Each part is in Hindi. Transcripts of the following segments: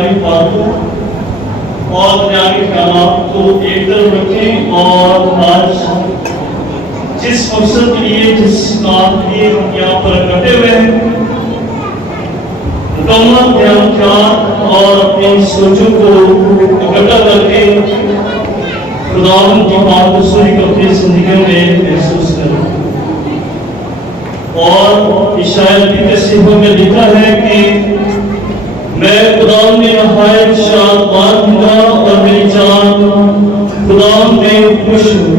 बुनियादी बातों और बुनियादी ख्यालात को एक तरफ रखें और आज जिस मकसद के लिए, जिस काम के लिए हम यहाँ पर इकट्ठे हुए हैं, मुकम्मल ध्यान ख्याल और अपनी सोचों को इकट्ठा करके खुदावंद की बात को सुन कर अपनी जिंदगी में महसूस करें। और शायद भी तस्वीरों में लिखा है कि मैं खुदावंद में नहायत शाद दूंगा और मेरी जान खुदावंद में खुश हूँ,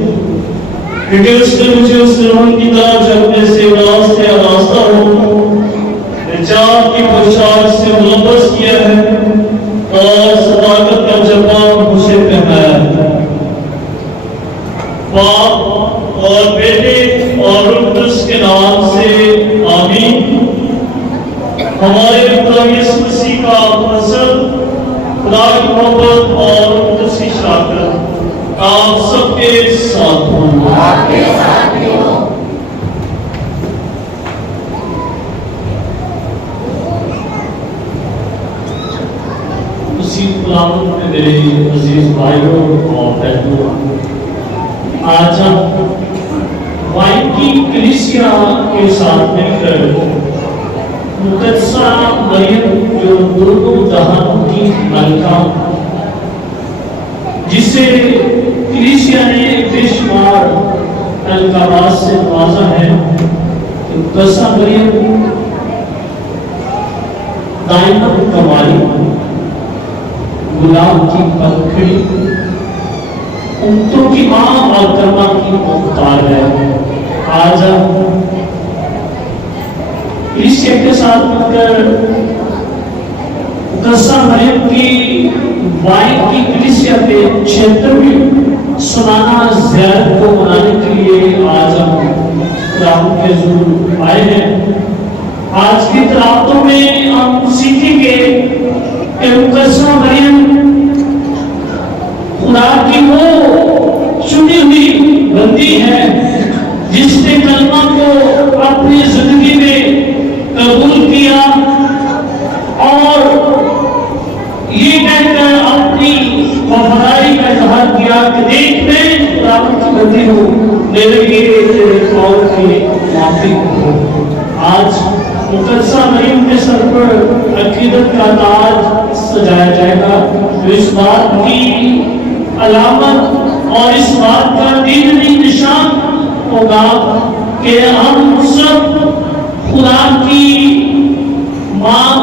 क्योंकि उसने मुझे उस रोहन की तरह जगने से उदास से आरास्ता हो जान की पोशाक से मुलब्बस किया है और सदाकत का जब्बा मुझे पहनाया है। बाप और बेटे और रूह कुद्दूस के नाम से आमीन। हमारे खुदा यीशु मसीह का फजल, खुदा की मोहब्बत और रूह कुद्दूस की शराकत आप सबके साथ हो। आपके साथ भी हो। उसी खुदावंद में मेरे अजीज भाइयों और बहनों, आज हम वाइन की कलीसिया के साथ मिलकर मुकद्दसा मरियम जो दोनों जहानों की मलका, जिसे कलीसिया ने बेशुमार अलकाबात से नवाजा है, मुकद्दसा मरियम दायमन कमाली, गुलाब की पंखड़ी, उम्मतों की मां और कर्मा की मुख्तार है। आज हम कलीसिया के साथ मिलकर मुकद्दसा मरियम की वाइन की कलीसिया के क्षेत्र में सुनाना ज़ियारत को मनाने के लिए आज हम खुदावंद के हुजूर आए हैं। आज की तलावतों में हम सीखेंगे कि मुकद्दसा मरियम खुदा की वो चुनी हुई बंदी है जिसने कलमा को अपनी जिंदगी में कबूल किया और ये कहकर अपनी वफादारी का इजहार किया कि देख मैं खुदावंद की बंदी हूँ, मेरे लिए तेरे कौल की माफी हो। आज मुकद्दसा मरियम के सर पर अकीदत का ताज सजाया जाएगा, तो इस बात की अलामत और इस बात का दीनी निशान होगा कि हम सब खुदा की मां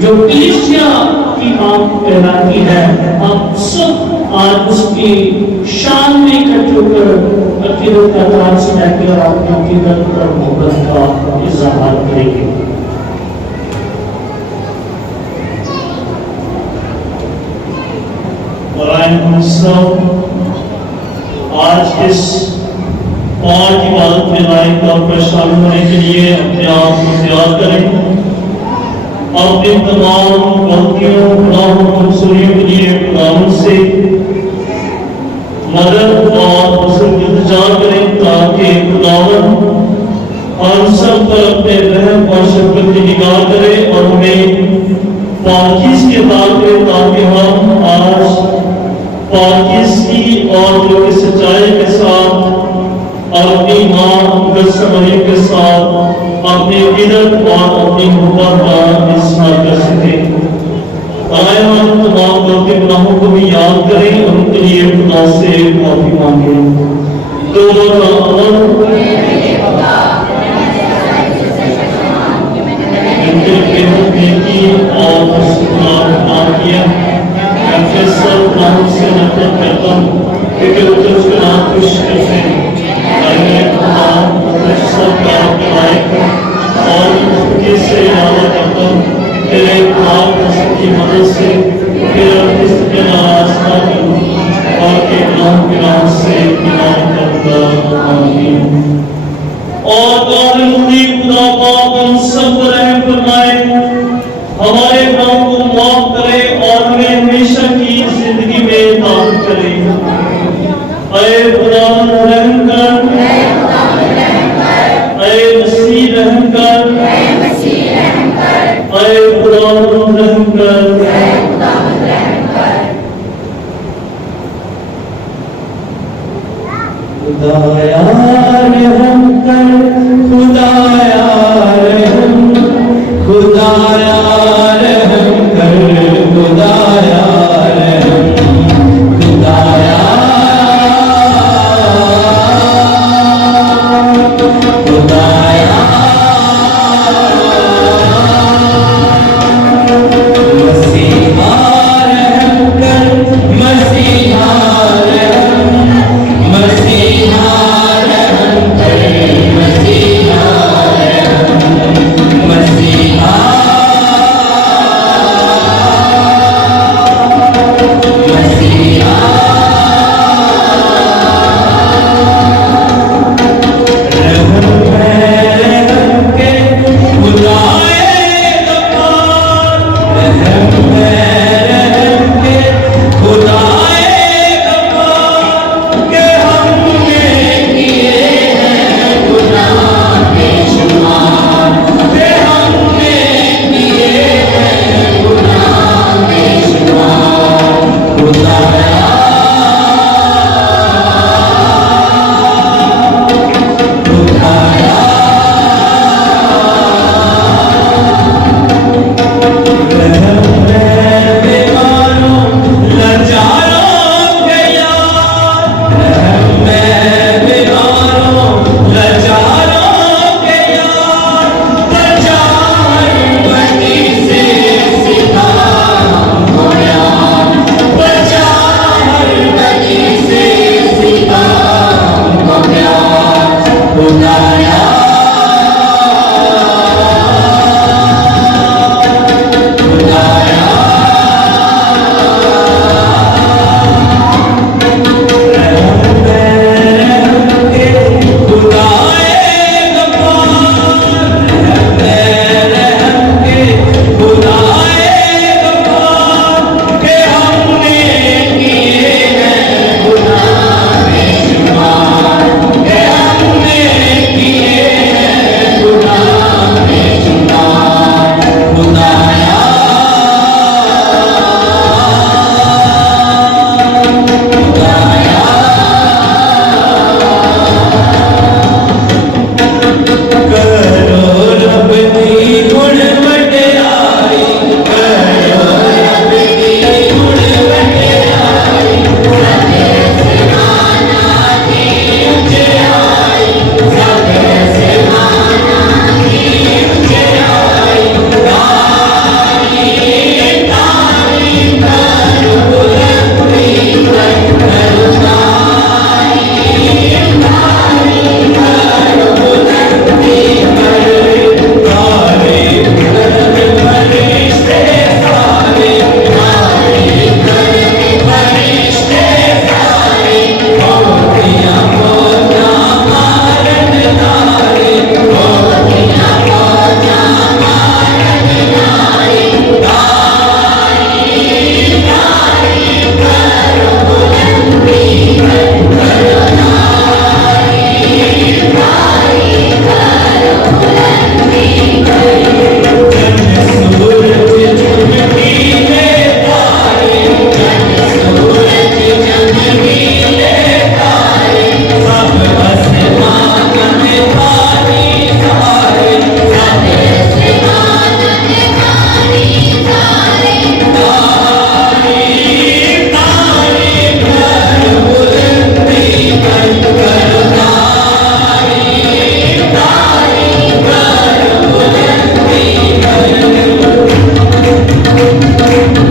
जो कलीसिया की मां कहलाती है, हम सब आज उसकी शान में इकट्ठे होकर अकीदत का ताज सजाएंगे और अपनी अकीदत और मोहब्बत का इजहार करेंगे। आज इस पाक इबादत में लायक तौर पर शामिल होने के लिए अपने आप को तैयार करें। अपने तमाम गलतियों, गुनाहों, कमजोरियों के लिए खुदावंद से मदद और हुस्न की इल्तिजा करें ताकि खुदावंद हम सब पर अपने रहम और शफकत की निगाह करे और हमें पाकीज़ के ताक़े ताकि हम आज पाकीज़गी और जो कि सच्चाई के साथ अपनी मां मुकद्दसा मरियम के साथ अपनी अकीदत और अपनी मोहब्बत का इज़हार कर सकें। आए हम तमाम गलती गुनाहों को भी याद करें और उनके लिए खुदा से माफी मांगें। तो हमारे गुनाहों को माफ करे और हमें हमेशा की जिंदगी में दान करे। ऐ खुदावंद रहम कर, ऐ मसीह रहम कर, ऐ खुदावंद रहम कर। खुदाया रहम कर, खुदाया रहम, खुदाया रहम कर, खुदाया रहम, खुदाया खुदाया मसीहा रहम कर, मसीहा रहम, मसीहा रहम कर, मसीहा रहम, मसीहा मसीहा रहम रहम के खुदाए गफ्फार, रहम रहम के खुदाए गफ्फार, के हमने किए हैं गुनाह बेशुमार, के हमने किए हैं गुनाह बेशुमार, खुदाया खुदाया रहम है बीमारों लाचारों के यार, रहम है बीमारों लाचारों के यार, बचा हर बनी से सिखा हमको यार, बचा हर बनी से सिखा हमको यार, खुदाया खुदाया रहम रहम के खुदाए गफ्फार, रहम रहम के खुदाए गफ्फार, के हमने किए हैं गुनाह बेशुमार, के हमने किए हैं गुनाह बेशुमार, खुदाया खुदाया करो रब दी गुण वडियाई, करो रब दी गुण वडियाई, सबे सिवाना की ऊंचाई, सबे सिवाना की ऊंचाई, तारी तारी करो बुलंदी कर, करो तारी तारी करो बुलंदी कर, तारे कर फरिश्ते सारे, तारे कर फरिश्ते सारे, मोतियां मोतियां मारन नारे, मोतियां मोतियां मारन नारे, तारी तारी करो बुलंदी कर, करो तारी तारी करो बुलंदी कर, जन सूरज चमकीले तारे, जन सूरज चमकीले तारे, सब आसमान में पानी सारे, सब आसमान में पानी सारे, तारी तारी करो बुलंदी कर, करो तारी तारी करो बुलंदी कर,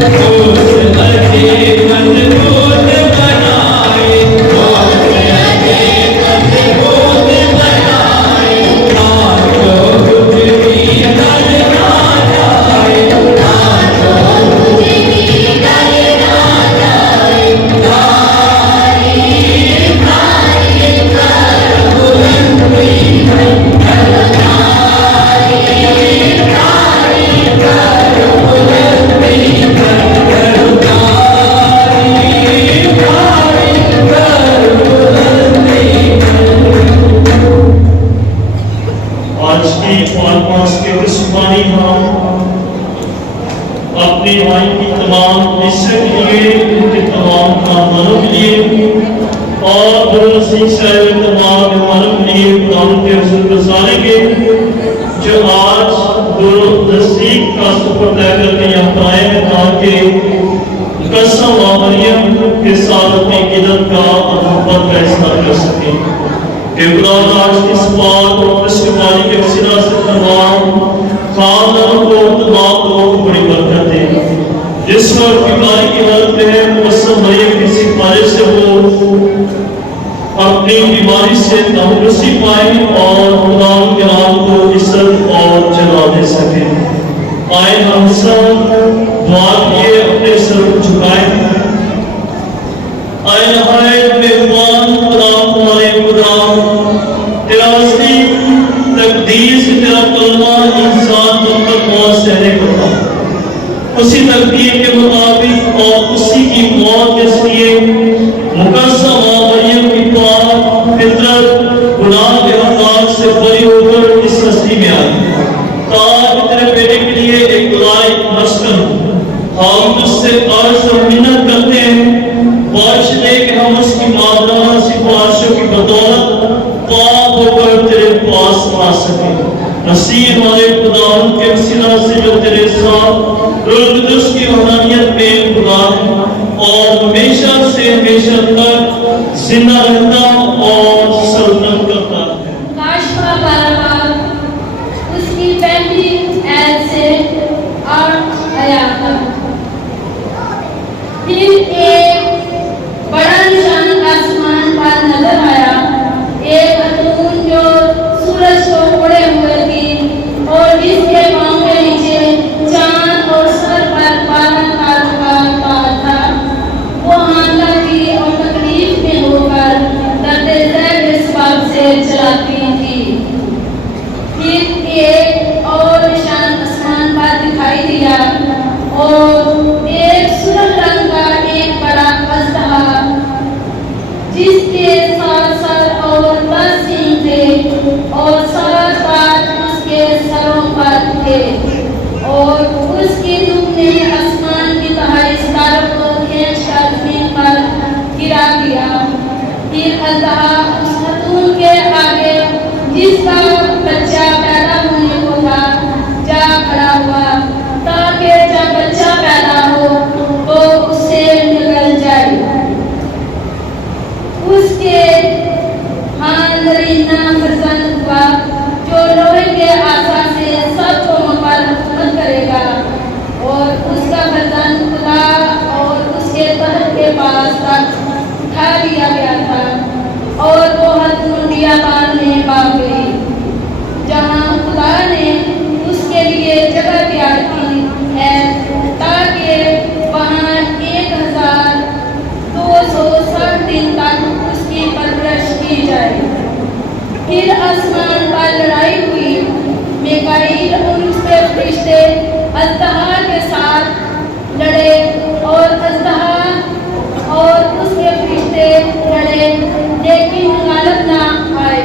ठोस लगे मजबूत बनाए, ठोस लगे मजबूत बनाए, नाचो कुछ भी डर ना जाए, नाचो कुछ भी डर ना जाए, तारी तारी करो बुलंदी कर, करो तारी तारी करो बुलंदी कर, करो तारी तारी करो बुलंदी कर। आज की पास के उस्मानी हम अपने भाई की तमाम हिस्से के लिए, उनके तमाम कामों के लिए और सिंह साहब के साथ अपनी गिरत का अनुभव फैसला कर सके। केवल आज इस बात और पृष्ठवाणी के वसीला से तमाम खानदान को तमाम लोगों को बड़ी बरकत दे। जिस पर बीमारी की हालत में है मुकस्सम मरियम की सिफारिश से वो अपनी बीमारी से तंदुरुस्ती पाए और खुदा के नाम को इज्जत और जला दे सके। आए हम सब दुआ किए अपने सर को झुकाए। आए नहायत मेहमान खुदा हमारे खुदा तेरा असली तकदीर से तेरा कलमा इंसान तक मौत सहने को था। उसी तकदीर के मुताबिक और उसी की मौत के लिए मुकद्दस मरियम की पाक फितरत गुनाह के हक़ाक़ से बरी होकर इस सृष्टि में आई ताकि तेरे बेटे के लिए एक लायक मस्कन। हम तुझसे अर्ज़ और मिन्नत करते हैं बख्श दे कि हम उसकी मादराना सिफारिशों की बदौलत पाक होकर तेरे पास आ सकें। नसीब हमारे खुदा के वसीला से जो तेरे साथ रूह कुद्दूस की वहदानियत में खुदा और हमेशा से हमेशा तक जिंदा रहता और सल्तनत करता है। काश का बारबार उसकी पहली ऐद से अर्थ आया था। फिर एक बड़ा निशान आसमान पर नजर आया, एक खतून जो सूरज को ओढ़े हुए थी और जिसके पांव के नीचे चांद और सर पर 12 तारों का ताज था। वो हांडा थी और तकलीफ में होकर दर्द ज़ैब इस बात से चलाती थी। फिर एक और निशान आसमान पर दिखाई दिया और एक सुर्ख रंग का एक बड़ा अजदहा जिसके 7 सर और 10 सींग थे और 7 ताज उसके सरों पर थे और उसकी धूप ने आसमान की तहाई सितारों को खींचकर जमीन पर गिरा दिया। फिर अजदहा उस खतून के आगे जिसका बच्चा पैदा होने को था जा खड़ा हुआ ताकि जब बच्चा पैदा हो तो उससे निकल जाए। उसके नरीना फर्जंद हुआ जो लोहे के आसा से सब कौमों पर हुकूमत करेगा और उसका फर्जंद खुदा और उसके तहत के पास तक उठा लिया गया था और वो हतून बियाबान में भाग गई जहाँ खुदा ने उसके लिए जगह तैयार की है ताकि वहाँ 1260 दिन तक उसकी परवरिश की जाए। फिर आसमान पर लड़ाई हुई। मिकाईल और उसके फरिश्ते अजदहा के साथ लड़े और अजदहा और उसके फरिश्ते लड़े लेकिन गालिब ना आए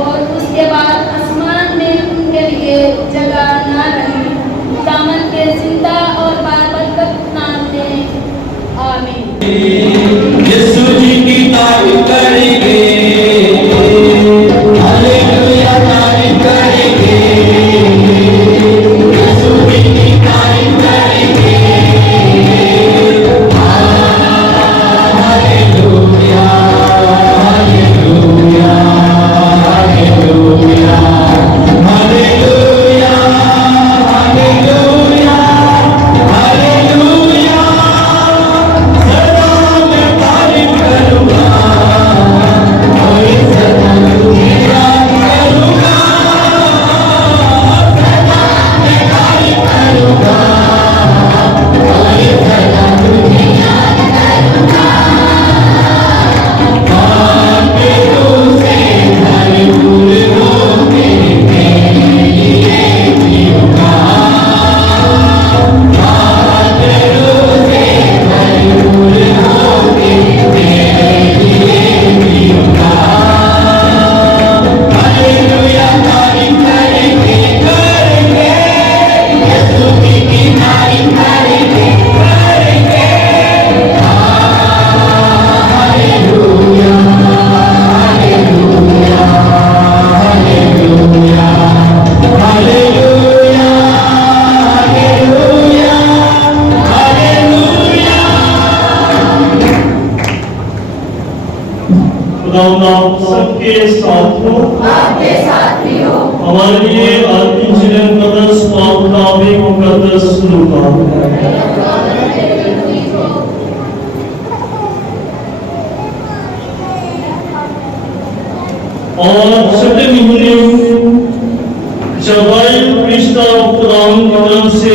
और उसके बाद आसमान में उनके लिए जगह ना रही। दामन के जिंदा और बारबरकत नाम में आमीन। यीशु जी की तारीफ करेंगे, हालेलुया तारीफ करेंगे, यीशु जी की तारीफ करेंगे, hallelujah hallelujah hallelujah hallelujah hallelujah hallelujah. सदा मैं तारीफ करूंगा। खुदावंद आप सबके साथ हो, आपके साथ भी हो। हमारे लिए आपकी जीवन मुकद्दस पाक मुकद्दस लूका और छठे महीने चौबाई रिश्ता खुदावंद की तरफ से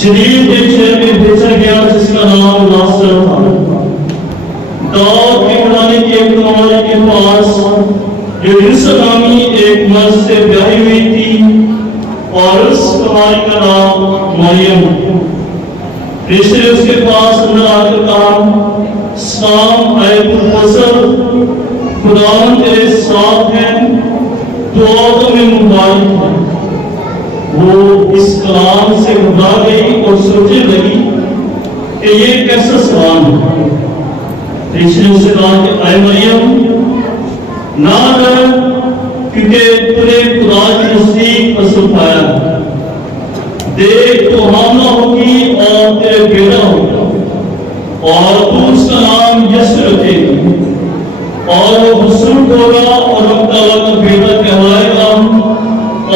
जलील के शहर में भेजा गया जिसका नाम नासर था। दाऊद के घराने के एक कुमारी के पास यूसुफ नामी एक मर्द से ब्याही हुई थी और उस कुमारी का नाम मरियम। रिश्ते ने उसके पास अंदर आकर कहा, सलाम अलैकुम, खुदावंद तेरे साथ है, दुआ तुम्हें मुबारक है। वो इस कलाम से घबरा गई और सोचने लगी कि ये कैसा सवाल है। रिश्ते ने कहा कि ऐ मरियम, ना डर, क्योंकि तूने खुदा के नजदीक पसंद पाया। देख तो हामला होगी और तेरे बेटा होगा और तू उसका नाम यीशु रखेगी और वो बुजुर्ग होगा और अब्दुल्ला का बेटा कहलाएगा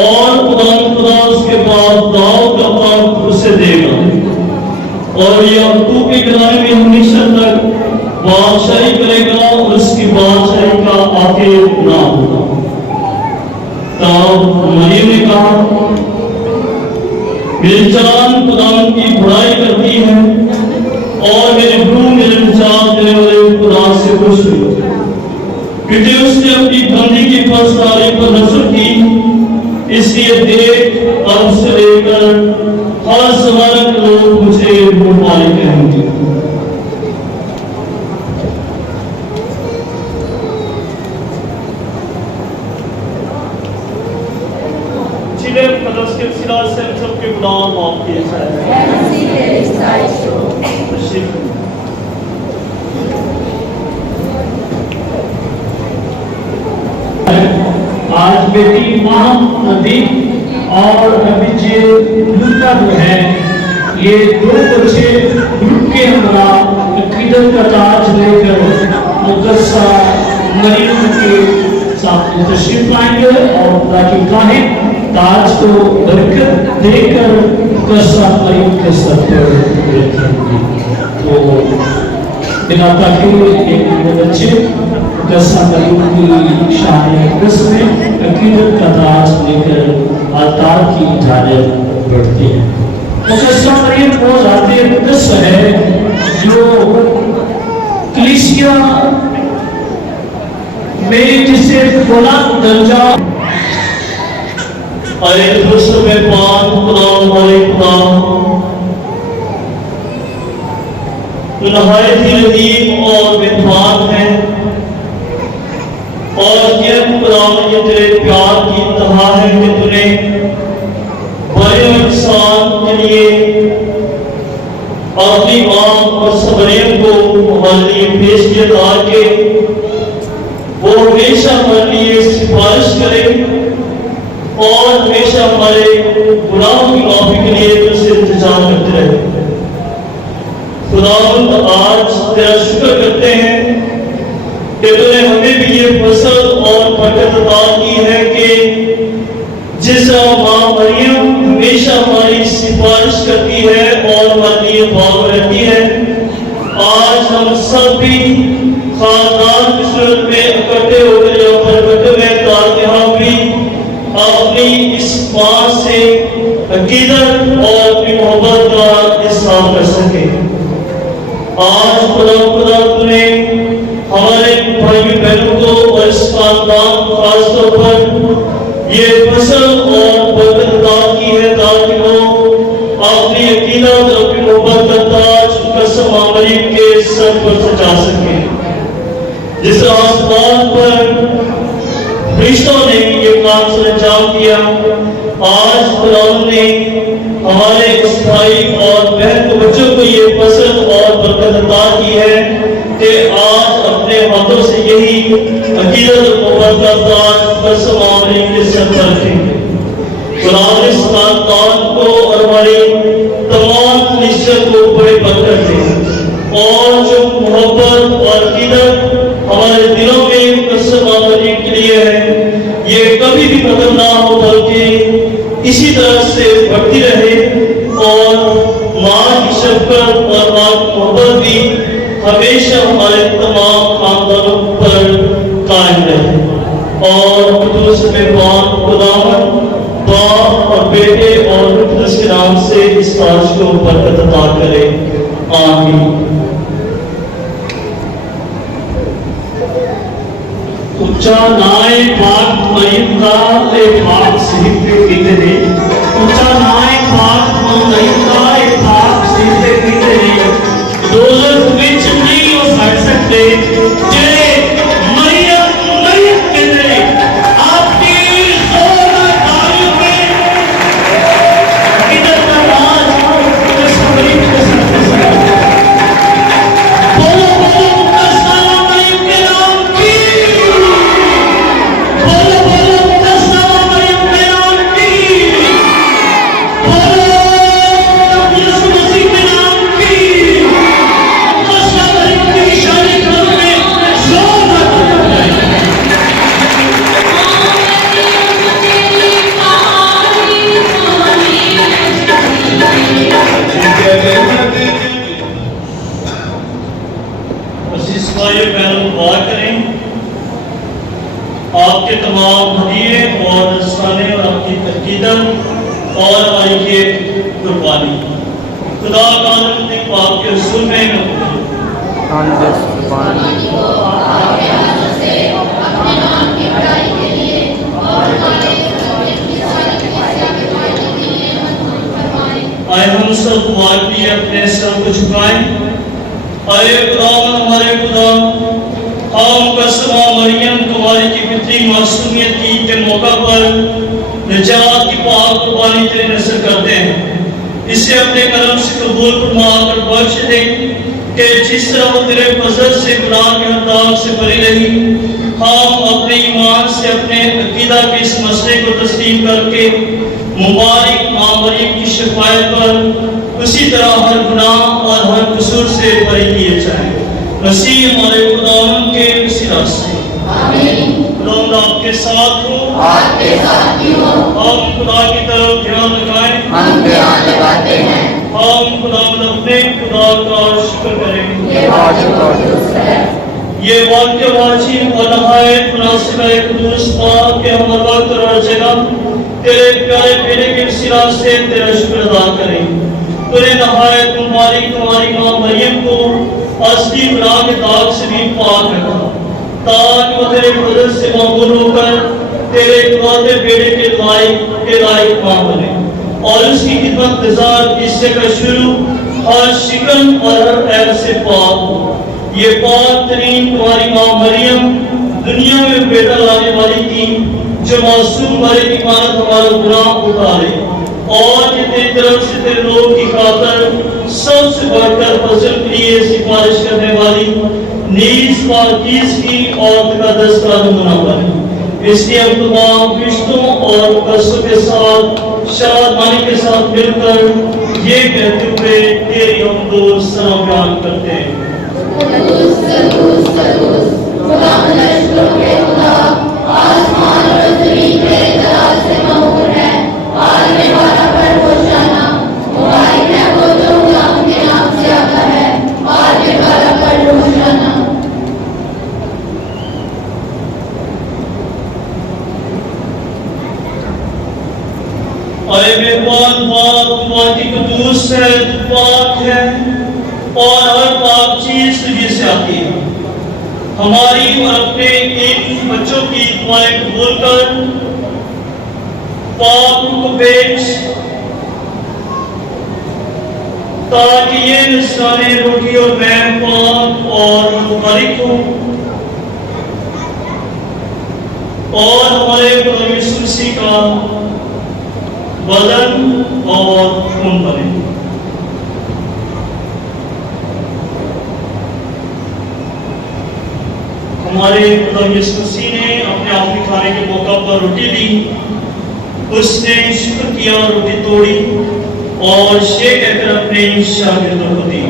और खुदा उसके बाद दाऊद का तख्त उसे देगा और याकूब के घराने में हमेशा तक बादशाही करेगा और उसकी बादशाही का आखिर ना होगा। तब मरियम ने कहा, मेरी जान खुदावंद की बुराई करती है और मेरी रूह मेरे निजात देने वाले खुदा से खुश हुई, क्योंकि उसने अपनी बंदी की फौजदारी पर नजर की। इसलिए देख, अब से लेकर हर जमाने के लोग मुझे रूह वाले कहेंगे। के सिला से सबके गुनाह माफ किए जाए। आज बेटी महानदी और अभी जे लूका जो है, ये दो बच्चे ग्रुप के हमारा अकीदत का ताज लेकर मुकद्दसा मरियम के साथ तशरीफ लाएंगे और ताकि कहें ताज को बरकत देकर मुकद्दसा मरियम के सर पर रखेंगे। तो बिना ताखिर एक बच्चे मुकद्दसा मरियम की शान में अकीदत का ताज लेकर अल्तार की जानिब बढ़ते हैं। मुकद्दसा मरियम वो ज़ाते मुक़द्दस है जो कलीसिया में जिसे बुलंद दर्जा अरे खुशबू में पाक खुदाम नहायत ही लतीफ और बेतहार है और ये खुदाम ये तेरे प्यार की इंतहा है कि तूने बड़े इंसान के लिए अपनी मां और सबरियम को हमारे लिए पेश किया ताकि वो हमेशा हमारे लिए सिफारिश करे और हमेशा हमारे गुनाहों की माफी के लिए तुझसे इंतजार करते रहे। खुदावंद आज तेरा शुक्र करते हैं कि तूने हमें भी ये फसल और बरकत अता की है कि जिस माँ मरियम हमेशा हमारी सिफारिश करती है और हमारे लिए दुआ रहती है। आज हम सब भी खानदान की सूरत में इकट्ठे होकर यहाँ पर इकट्ठे हुए ताकि हम भी अपनी इस बात से अकीदत और अपनी मोहब्बत का इज़हार कर सके। आज खुदा तूने हमारे भाई बहनों को और इस खानदान को खासतौर पर ये फसल और बरकत अता की है ताकि वो अपनी अकीदत और अपनी मोहब्बत का ताज कसम मरियम के सर पर सजा सके। जिस आसमान पर फरिश्तों ने ये काम सर अंजाम दिया, आज खुदा ने हमारे इस भाई और बहन को बच्चों को ये फसल और बरकत अता की है कि आज अपने हाथों से यही अकीदत और मोहब्बत का ताज कसम मरियम के सर पर रखेंगे। खुदा इस खानदान को और हमारी तमाम निश्चय को बड़े बरकत दे और जो मोहब्बत और अकीदत हमारे मोहब्बत भी हमेशा हमारे तमाम खानदानों पर कायम रहे और कुदूस मेहमान खुदावन बाप और बेटे और कुदूस के नाम से इस काज को बरकत अता करे। आमीन। उच्चा नाय पाक मरियम का एक पाक शहीद पे कीते ने उच्चा नाय पाक मरियम का एक पाक शहीद पे कीते ने दोजख विच नहीं हो सकते जेड़े मरियम मरियम कहते ने आपकी जोरदार तालियों में इधर का राज इस मरियम के साथ बोलो बोलो मुकद्दस मरियम के नाम की बोलो बोलो मुकद्दस मरियम के नाम की बोलो यीशु मसीह के नाम की मुकद्दस मरियम की शादी करने में जोरदार तालियां बजाएं। अजीज भाइयों बहनों दुआ करें आपके तमाम हदीये और नज़राने और आपकी तकीदत और हमारी ये कुर्बानी खुदा का अपने पाक के रसूल में आए हम सब दुआ के लिए अपने सर को झुकाएं। अरे खुदावन हमारे खुदा हम कसमा मरियम तुम्हारी की फितरी मासूमियत की के मौका पर निजात की पाक कुर्बानी तेरे नज़र करते हैं। इसे अपने करम से कबूल फरमा कर बख्श दे कि जिस तरह वो तेरे फजल से गुनाह के हदाग से भरी रही हम अपने ईमान से अपने अकीदा के इस मसले को तस्लीम करके मुबारक मां मरियम की शफायत पर उसी तरह हर गुनाह और हर कसूर से बरी किए जाएं। मसीह हमारे खुदावन के उसी रास्ते आमीन। खुदावंद आपके साथ हो आपके साथ भी हो। हम खुदा की तरफ ध्यान लगाएं। हम ध्यान लगाते हैं। हम खुदावंद अपने खुदा का शुक्र करें। ये वाजिब और दुरुस्त है। ये वाक्य वाजिब और नहायत मुनासिब है कुदूस पाक के हम हर वक्त और हर जगह तेरे प्यारे बेटे के वसीला से तेरा शुक्र अदा करें। तूने नहायत मुबारक तुम्हारी मां मरियम को असली गुनाह के दाग से भी पाक रखा ताकि वो तेरे फजल से मामूल होकर तेरे इकलौते बेटे के लायक मां बने और उसकी खिदमत गुजार इससे का शुरू हर शिकन और हर ऐब से पाक हो। ये पाक तरीन तुम्हारी मां मरियम दुनिया में बेटा लाने वाली थी जो मासूम मरे की मानत हमारा गुनाह उतारे और ये तेरी तरफ से तेरे लोग की खातर सबसे बढ़कर फजल के लिए सिफारिश करने वाली नीज पाकीज़ की और तकद्दुस का नमूना बने। इसलिए हम तमाम रिश्तों और मुकद्दसों के साथ शादमानी के साथ मिलकर ये कहते हुए तेरी हम दो सना बयान करते हैं। सदूस सदूस सदूस खुदा नश्र के खुदा आसमान और ज़मीन तेरे जलाल से ममूर है। आने वाला पर होशाना मुबारक है वो जो खुदा के नाम से आता है। आने वाला पर होशाना। अरे मेहमान बाप तुम्हारी कुदूस है तू पाक है और हर पाक चीज तुझे से आती है। हमारी और अपने इन बच्चों की दुआएं कबूल कर पाक को बेच ताकि ये निशाने रोटी और मैं पाक और मुबारक हो और हमारे प्रभु यीशु मसीह का बदन और खून बने। हमारे प्रभु यीशु मसीह ने अपने आखिरी खाने के मौका पर रोटी ली, उसने शुक्र किया, रोटी तोड़ी और ये कहकर अपने शागिर्दों को दी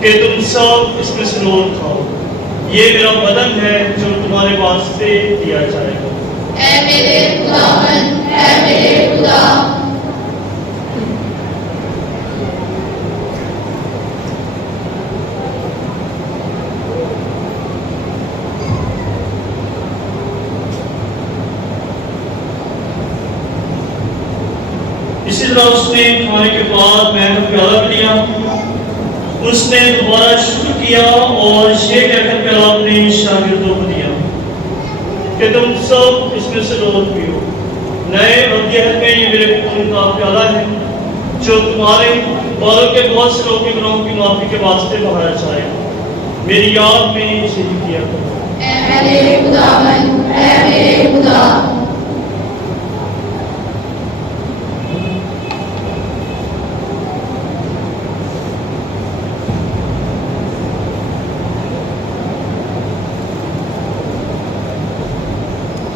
कि तुम सब इसमें से रोल खाओ, ये मेरा बदन है जो तुम्हारे वास्ते दिया जाएगा। ऐ मेरे खुदावन, ऐ मेरे खुदा। तरह उसने खाने के बाद मैंने प्याला लिया, उसने दोबारा शुक्र किया और ये कहकर प्याला अपने शागिर्दों को दिया कि तुम सब इसमें से लोग पियो। नए अध्याय में ये मेरे खून का प्याला है जो तुम्हारे बालों के बहुत से लोगों के गुनाहों की माफी के वास्ते बहाया जाएगा। मेरी याद में इसे किया करो। ऐ मेरे खुदावन, ऐ मेरे खुदा।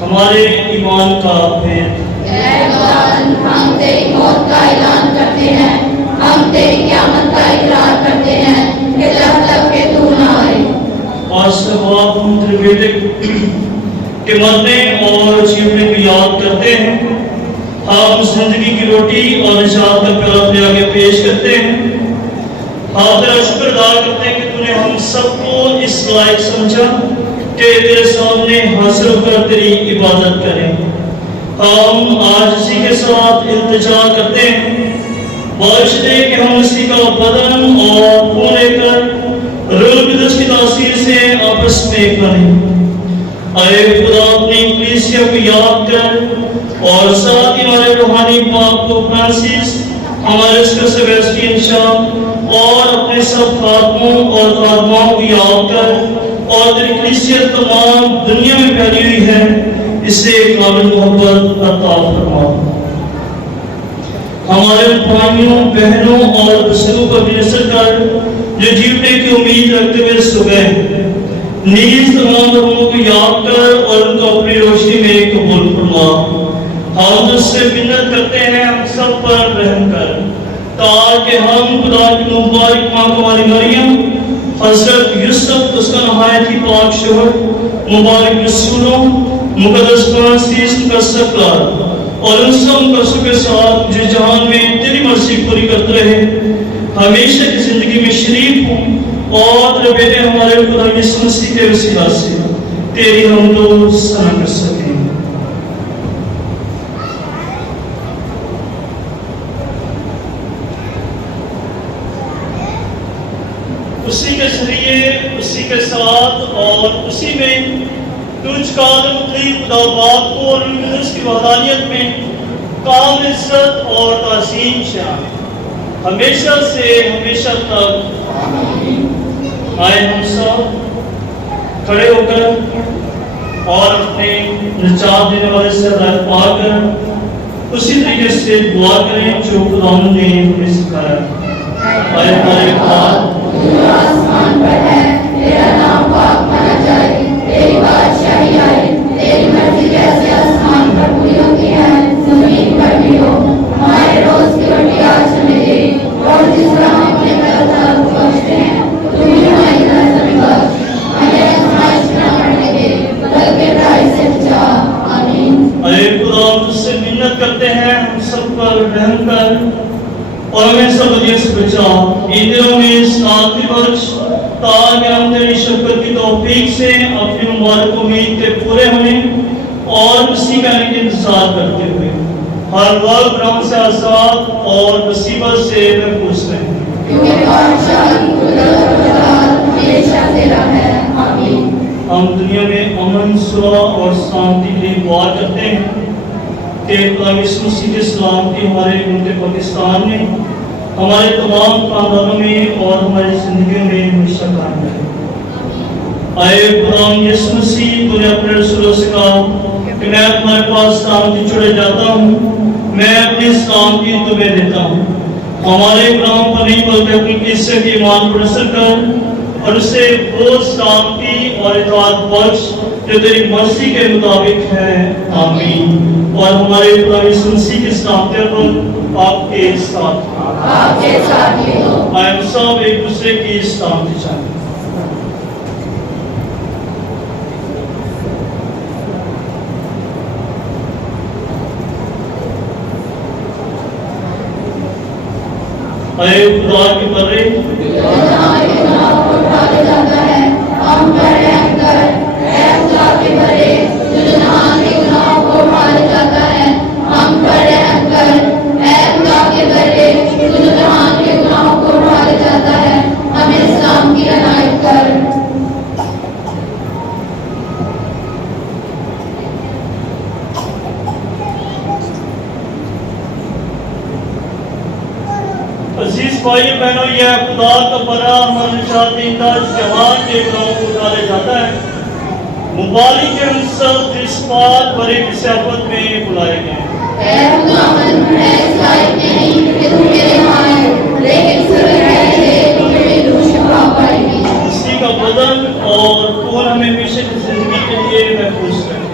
हमारे ईमान का भेद। ऐ खुदावन, हम तेरी मौत का ऐलान करते हैं, हम तेरी क़यामत का इकरार करते हैं कि जब तक कि तू न आए। आज सुबह हम तेरे बेटे के मरने और जीवने को याद करते हैं। हम जिंदगी की रोटी और निजात का प्याला अपने आगे पेश करते हैं। हम तेरा शुक्र अदा करते हैं कि तूने हम सबको इस लायक समझा कि तेरे सामने हाजिर होकर तेरी इबादत करें। हम आज इसी के साथ इल्तिजा करते हैं, बारिश दे कि हम उसी का बदन और खून लेकर रूह कुदस की तासीर से आपस में एक बने। आए खुदा अपनी कलीसिया को याद कर और साथ ही हमारे रूहानी बाप को फ्रांसिस, हमारे सेबेस्टियन शाह और अपने सब खातमों और खातमाओं को याद कर और तेरी कलीसिया तमाम दुनिया में फैली हुई है, इससे काबिल मोहब्बत अता फरमा। हमारे भाइयों बहनों और बुजुर्गों पर निसर कर जो जीवने की उम्मीद रखते हुए सो गए, नीज तमाम लोगों को याद कर और उनको अपनी रोशनी में कबूल फरमा। हम उससे विनत करते हैं हम सब पर रहम कर, ताकि हम खुदा की मुबारक मां हमारी मरियम, हजरत यूसुफ उसका नहायत ही पाक शोहर, मुबारक रसूलों, मुकद्दस फ्रांसिस का सरकार और उन सब मुकद्दसों के साथ जो जहान में तेरी मर्जी पूरी करते रहे, हमेशा की जिंदगी में शरीक हों और तेरे बेटे हमारे खुदा यीशु मसीह के वसीला से तेरी हम लोग सना कर सकें। उसी के जरिए, उसी के साथ और उसी में तुझ खुदा बाप को और की वहदानियत में काम इज्जत और ताज़ीम शामिल हमेशा से हमेशा तक। आए हम सब खड़े होकर और अपने निजात देने वाले से रहमत पाकर उसी तरीके से दुआ करें जो खुदा ने हमें सिखाया। आए हमारे खुदा तू आसमान पर है, तेरा नाम पाक माना जाए, तेरी बादशाही आए, तेरी मर्जी जैसे आसमान पर पूरी होती है जमीन पर भी हो। हमारे रोज की रोटी आज हमें दे और जिस तरह हम अपने कर्जदारों को बख्शते हैं, तू भी हमारी कर्ज में बख्श, हमें आजमाइश में न पड़ने दे बल्कि बुराई से बचा। आमीन। अरे खुदा तुझसे मिन्नत करते हैं हम सब पर रहम कर और हमें सब बदियों से बचा। इन दिनों में शांति बख्श ताकि हम तेरी शफ़क़त की तौफीक से अपनी मुबारक उम्मीद के पूरे होने और उसी का इंतजार करते हुए हर वक्त गम से आजाद और मुसीबत से महफूज रहें। क्योंकि बादशाही कुदरत और जलाल हमेशा तेरा है। आमीन। हम दुनिया में अमन, सुलह और शांति के लिए दुआ करते हैं कि खुदा यीशु मसीह के सलामती हमारे मुल्क पाकिस्तान में, हमारे तमाम खानदानों में और हमारी जिंदगियों में हमेशा कायम रहे। आए खुदा यीशु मसीह, तूने अपने रसूलों से कहा कि मैं तुम्हारे पास सलामती छोड़े जाता हूँ, मैं अपनी सलामती तुम्हें देता हूँ। हमारे गुनाहों पर नहीं बल्कि अपनी कलीसिया के ईमान पर असर कर और उसे वो शांति और इताअत बख्श जो तेरी मर्जी के मुताबिक है। आमीन। और हमारे खुदा यीशु मसीह की सलामती पर आपके साथ ही हो। हम सब एक दूसरे की सलामती चाहें। अरे खुदा की बर्रे जाता है, हम पर रहम कर। ऐ खुदा के बरे जो जहान के गुनाहों को उठा ले जाता है, हम पर रहम कर। ऐ खुदा के शुक्रिया खुदा का बड़ा मनशादीदा जवान के गाँव को डाले जाता है। मुबालिक के हम सब जिस बात बड़े विशापत में बुलाए गए उसी का बदन और खून हमें हमेशा की जिंदगी के लिए महफूज रखे।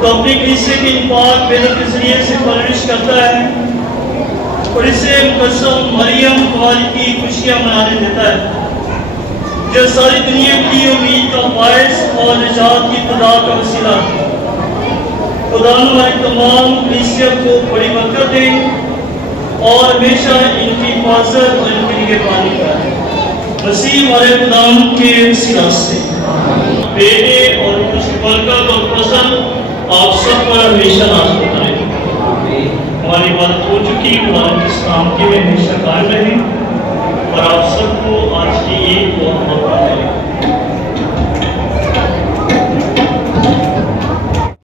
तो अपनी किसी की पाक बेदर के जरिए से परवरिश करता है और इसे मुकस्सम मरियम वाली की खुशियां मनाने देता है, जो सारी दुनिया की उम्मीद का बायस और निजात की खुदा का वसीला है। खुदा हमारी तमाम कलीसिया को बड़ी बरकत दे और हमेशा इनकी हिफाजत और इनकी निगरानी करे। मसीह हमारे खुदा के वसीला से बेटे और उसकी बरकत और फसल आप सब पर हमेशा नाज बताए। हमारी बात हो चुकी, हमारे इस्लाम के में हमेशा कायम रहे और आप सबको आज की एक बहुत बहुत